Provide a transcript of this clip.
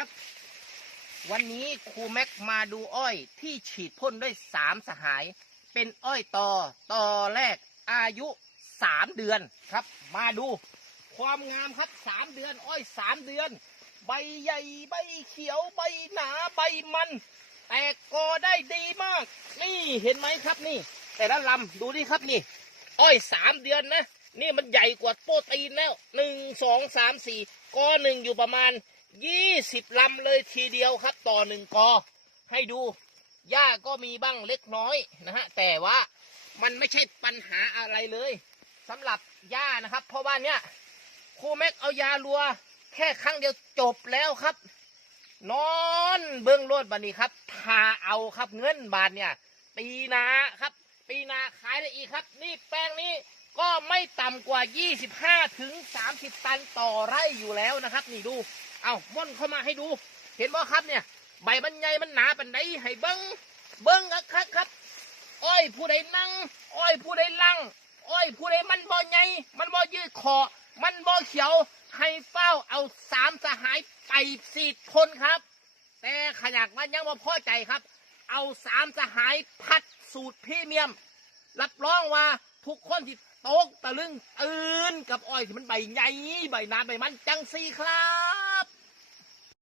ครับ วันนี้ครูแม็กมาดูอ้อยที่ฉีดพ่นด้วยสามสหาย เป็นอ้อยต่อต่อแรกอายุสามเดือนครับ มาดู ความงามครับสามเดือน อ้อยสามเดือน ใบใหญ่ใบเขียวใบหนาใบมัน แตกกอได้ดีมาก นี่เห็นไหมครับนี่ แต่ละลำดูนี่ครับนี่ อ้อยสามเดือนนะนี่มันใหญ่กว่าโปรตีนแล้วหนึ่งสองสามสี่กอหนึ่งอยู่ประมาณ ยี่สิบลำเลยทีเดียวครับ ต่อหนึ่งกอ ให้ดูหญ้าก็มีบ้างเล็กน้อยนะฮะ แต่ว่ามันไม่ใช่ปัญหาอะไรเลยสำหรับหญ้านะครับ เพราะว่าเนี่ยครูแม็กเอายาลัว แค่ครั้งเดียวจบแล้วครับ นอนเบื้องโลดบันนี้ครับทาเอาครับเงินบาทเนี่ย ปีนาครับ ปีนาขายได้อีกครับ นี่แป้งนี้ ก็ไม่ต่ำกว่า 25ถึง30 ตันต่อไร่อยู่แล้วนะครับ นี่ดู เอาม่อนเข้ามาให้ดู เห็นบ่ครับเนี่ย ใบมันใหญ่มันหนาปันไดให้เบิ้งเบิ้งอะครับครับ อ้อยผู้ใดนั่ง อ้อยผู้ใดลังอ้อยผู้ใดมันบ่ใหญ่มันบ่ยืดคอมันบ่เขียวให้เฝ้าเอาสามสหายไปสีดพ่นครับ แต่ขยักมันยังบ่พอใจครับ เอาสามสหายพัดสูตรพรีเมียม รับรองว่าทุกคนที่ ตกตะลึงตื่นกับอ้อยที่มันใบใหญ่ใบหนาใบมันจังสีครับ